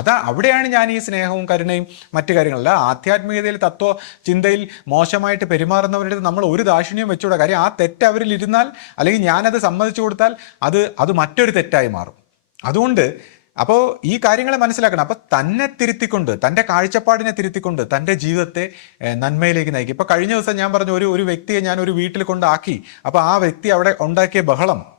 അതാ അവിടെയാണ് ഞാൻ ഈ സ്നേഹവും കരുണയും മറ്റു കാര്യങ്ങളല്ല. ആധ്യാത്മികതയിൽ തത്വ ചിന്തയിൽ മോശമായിട്ട് പെരുമാറുന്നവരുടെ നമ്മൾ ഒരു ദാക്ഷിണ്യം വെച്ചുകൂടാ. കാര്യം ആ തെറ്റ് അവരിൽ ഇരുന്നാൽ അല്ലെങ്കിൽ ഞാനത് സമ്മതിച്ചു കൊടുത്താൽ അത് അത് മറ്റൊരു തെറ്റായി മാറും. അതുകൊണ്ട് അപ്പോൾ ഈ കാര്യങ്ങളെ മനസ്സിലാക്കണം. അപ്പോൾ തന്നെ തിരുത്തിക്കൊണ്ട് തന്റെ കാഴ്ചപ്പാടിനെ തിരുത്തിക്കൊണ്ട് തന്റെ ജീവിതത്തെ നന്മയിലേക്ക് നയിക്കും ഇപ്പോൾ കഴിഞ്ഞ ദിവസം ഞാൻ പറഞ്ഞു ഒരു ഒരു വ്യക്തിയെ ഞാൻ ഒരു വീട്ടിൽ കൊണ്ടാക്കി. അപ്പോൾ ആ വ്യക്തി അവിടെ ഉണ്ടാക്കിയ ബഹളം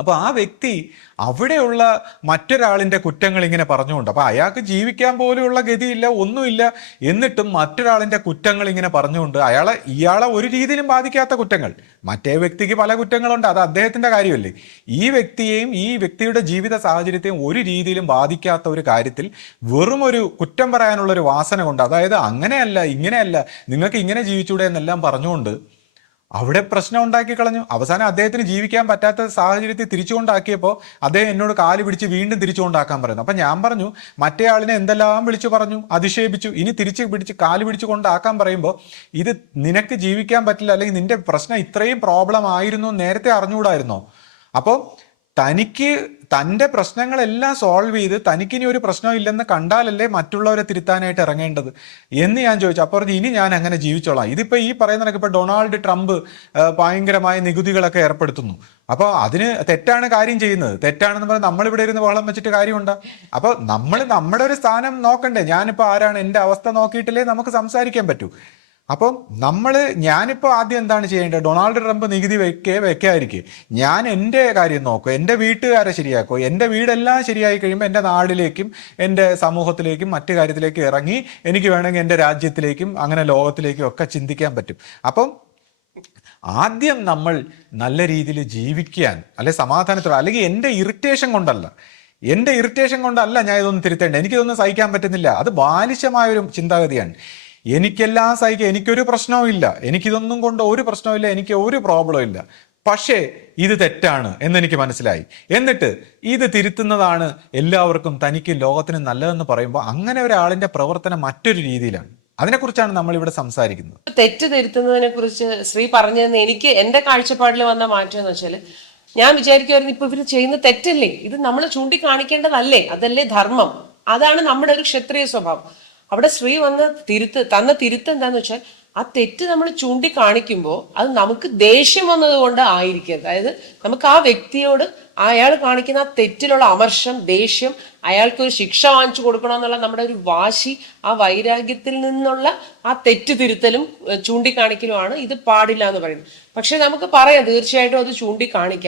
അപ്പോൾ ആ വ്യക്തി അവിടെയുള്ള മറ്റൊരാളിന്റെ കുറ്റങ്ങൾ ഇങ്ങനെ പറഞ്ഞുകൊണ്ട് അപ്പോൾ അയാൾക്ക് ജീവിക്കാൻ പോലെയുള്ള ഗതിയില്ല ഒന്നുമില്ല. എന്നിട്ടും മറ്റൊരാളിന്റെ കുറ്റങ്ങൾ ഇങ്ങനെ പറഞ്ഞുകൊണ്ട് അയാളെ ഇയാളെ ഒരു രീതിയിലും ബാധിക്കാത്ത കുറ്റങ്ങൾ. മറ്റേ വ്യക്തിക്ക് പല കുറ്റങ്ങളുണ്ട് അത് അദ്ദേഹത്തിന്റെ കാര്യമല്ലേ. ഈ വ്യക്തിയെയും ഈ വ്യക്തിയുടെ ജീവിത സാഹചര്യത്തെയും ഒരു രീതിയിലും ബാധിക്കാത്ത ഒരു കാര്യത്തിൽ വെറും ഒരു കുറ്റം പറയാനുള്ള ഒരു വാസന കൊണ്ട് അതായത് അങ്ങനെയല്ല ഇങ്ങനെയല്ല നിങ്ങൾക്ക് ഇങ്ങനെ ജീവിച്ചൂടെ എന്നെല്ലാം പറഞ്ഞുകൊണ്ട് അവിടെ പ്രശ്നം ഉണ്ടാക്കി കളഞ്ഞു. അവസാനം അദ്ദേഹത്തിന് ജീവിക്കാൻ പറ്റാത്ത സാഹചര്യത്തിൽ തിരിച്ചുകൊണ്ടാക്കിയപ്പോൾ അദ്ദേഹം എന്നോട് കാൽ പിടിച്ച് വീണ്ടും തിരിച്ചുകൊണ്ടാക്കാൻ പറയുന്നു. അപ്പം ഞാൻ പറഞ്ഞു മറ്റേ ആളിനെ എന്തെല്ലാം വിളിച്ചു പറഞ്ഞു? അധിക്ഷേപിച്ചു ഇനി തിരിച്ച് പിടിച്ച് കാൽ പിടിച്ച് കൊണ്ടാക്കാൻ പറയുമ്പോൾ ഇത് നിനക്ക് ജീവിക്കാൻ പറ്റില്ല അല്ലെങ്കിൽ നിന്റെ പ്രശ്നം ഇത്രയും പ്രോബ്ലം ആയിരുന്നു നേരത്തെ അറിഞ്ഞുകൂടായിരുന്നോ? അപ്പോൾ തനിക്ക് തന്റെ പ്രശ്നങ്ങളെല്ലാം സോൾവ് ചെയ്ത് തനിക്കിനി ഒരു പ്രശ്നം ഇല്ലെന്ന് കണ്ടാലല്ലേ മറ്റുള്ളവരെ തിരുത്താനായിട്ട് ഇറങ്ങേണ്ടത് എന്ന് ഞാൻ ചോദിച്ചു. അപ്പോൾ പറഞ്ഞു, ഇനി ഞാൻ അങ്ങനെ ജീവിച്ചോളാം. ഇതിപ്പോൾ ഈ പറയുന്ന കണക്ക് ഇപ്പോൾ ഡൊണാൾഡ് ട്രംപ് ഭയങ്കരമായ നികുതികളൊക്കെ ഏർപ്പെടുത്തുന്നു. അപ്പോൾ അതിന് തെറ്റാണ് കാര്യം ചെയ്യുന്നത്. തെറ്റാണെന്ന് പറഞ്ഞാൽ നമ്മളിവിടെ ഇരുന്ന് വളം വെച്ചിട്ട് കാര്യമുണ്ടോ? അപ്പോൾ നമ്മൾ നമ്മുടെ ഒരു സ്ഥാനം നോക്കണ്ടേ. ഞാനിപ്പോൾ ആരാണ്? എന്റെ അവസ്ഥ നോക്കിയിട്ടില്ലേ നമുക്ക് സംസാരിക്കാൻ പറ്റൂ. അപ്പം നമ്മൾ ഞാനിപ്പോൾ ആദ്യം എന്താണ് ചെയ്യേണ്ടത്? ഡൊണാൾഡ് ട്രംപ് നികുതി വെക്കേ വെക്കാതിരിക്കുക ഞാൻ എന്റെ കാര്യം നോക്കും. എന്റെ വീട്ടുകാരെ ശരിയാക്കും. എന്റെ വീടെല്ലാം ശരിയായി കഴിയുമ്പോൾ എന്റെ നാടിലേക്കും എന്റെ സമൂഹത്തിലേക്കും മറ്റു കാര്യത്തിലേക്കും ഇറങ്ങി എനിക്ക് വേണമെങ്കിൽ എന്റെ രാജ്യത്തിലേക്കും അങ്ങനെ ലോകത്തിലേക്കും ഒക്കെ ചിന്തിക്കാൻ പറ്റും. അപ്പം ആദ്യം നമ്മൾ നല്ല രീതിയിൽ ജീവിക്കാൻ അല്ലെ സമാധാനത്തോടെ അല്ലെങ്കിൽ എന്റെ ഇറിറ്റേഷൻ കൊണ്ടല്ല. എന്റെ ഇറിറ്റേഷൻ കൊണ്ടല്ല ഞാൻ ഇതൊന്നും തിരുത്തേണ്ടത്. എനിക്കിതൊന്നും സഹിക്കാൻ പറ്റുന്നില്ല. അത് ബാലിശമായ ഒരു ചിന്താഗതിയാണ്. എനിക്കെല്ലാം സഹിക്കുക എനിക്കൊരു പ്രശ്നവും ഇല്ല. എനിക്കിതൊന്നും കൊണ്ട് ഒരു പ്രശ്നവും എനിക്ക് ഒരു പ്രോബ്ലം ഇല്ല. പക്ഷേ ഇത് തെറ്റാണ് എന്നെനിക്ക് മനസ്സിലായി. എന്നിട്ട് ഇത് തിരുത്തുന്നതാണ് എല്ലാവർക്കും തനിക്ക് ലോകത്തിന് നല്ലതെന്ന് പറയുമ്പോൾ അങ്ങനെ ഒരാളിന്റെ പ്രവർത്തനം മറ്റൊരു രീതിയിലാണ്. അതിനെക്കുറിച്ചാണ് നമ്മൾ ഇവിടെ സംസാരിക്കുന്നത്. തെറ്റ് തിരുത്തുന്നതിനെ കുറിച്ച് ശ്രീ പറഞ്ഞതെന്ന് എനിക്ക് എന്റെ കാഴ്ചപ്പാടിൽ വന്ന മാറ്റം എന്ന് വെച്ചാൽ ഞാൻ വിചാരിക്കുമായിരുന്നു ഇപ്പൊ ഇവർ ചെയ്യുന്ന തെറ്റല്ലേ? ഇത് നമ്മൾ ചൂണ്ടിക്കാണിക്കേണ്ടതല്ലേ? അതല്ലേ ധർമ്മം. അതാണ് നമ്മുടെ ഒരു ക്ഷത്രിയ സ്വഭാവം. അവിടെ ശ്രീ വന്ന് തിരുത്ത് തന്ന തിരുത്ത് എന്താന്ന് വെച്ചാൽ ആ തെറ്റ് നമ്മൾ ചൂണ്ടിക്കാണിക്കുമ്പോൾ അത് നമുക്ക് ദേഷ്യം വന്നതുകൊണ്ട് ആയിരിക്കരുത്. അതായത് നമുക്ക് ആ വ്യക്തിയോട് അയാൾ കാണിക്കുന്ന ആ തെറ്റിലുള്ള അമർഷം ദേഷ്യം അയാൾക്ക് ഒരു ശിക്ഷ വാങ്ങിച്ചു കൊടുക്കണം എന്നുള്ള നമ്മുടെ ഒരു വാശി ആ വൈരാഗ്യത്തിൽ നിന്നുള്ള ആ തെറ്റ് തിരുത്തലും ചൂണ്ടിക്കാണിക്കലുമാണ് ഇത് പാടില്ല എന്ന് പറയുന്നത്. പക്ഷെ നമുക്ക് പറയാം തീർച്ചയായിട്ടും അത് ചൂണ്ടിക്കാണിക്കാം.